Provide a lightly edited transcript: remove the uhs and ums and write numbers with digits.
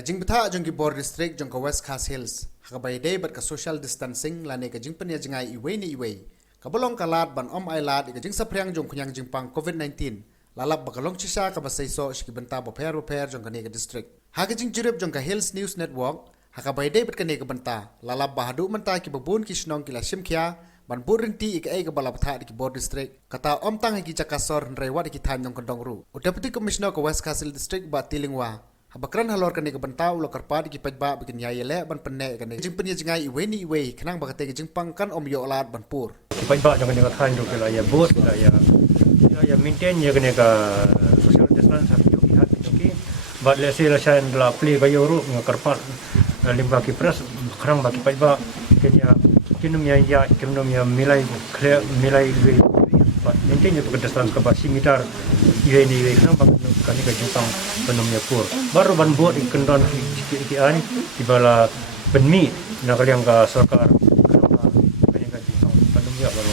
jingpynbna jong khubor district jong West Khas Hills hakabayday bat ka social distancing lane ka jingpynbna jingai iway ni iway kabolong kalat ban Ialeh ka jing sapriang jong kunyang jingpang COVID-19 lalap bakalong chisa ka basayso shiki bynta boper jong ka district haka jing jirip jong ka Hills News Network hakabayday bat ka bynta lalap bahadu manta ki babun ki shnong kila simkhya ban burinti ikai ka balaptha di khubor district kata tang ki jakasor rewat ki than jong kondong ru Deputy Commissioner ka West Khas Hills district ba tilingwa habakran halor kani bynta ulo karpa di Paidbah bikin Ialeh ban Pynneh kani jingpynbna jingai iwe ni iwe kenang bakate jingpang kan yo lat ban pur Paidbah jangan dengan than jo kila ya bot kila ya maintain ya kani ka social distance hapi joki bat le se la shan la play ba yoru ngakarpa limba ki press khrang ba ki Paidbah kenya kinum ya kinum ya milai clear milai but maintain ya distance ka ba simitar iwe ni iwe khrang ba kani ka jingpang penomnya pur baru ban buat ikendon ki ani di bala benmi nak yang ka sarkar kani ka jingpang penomnya baru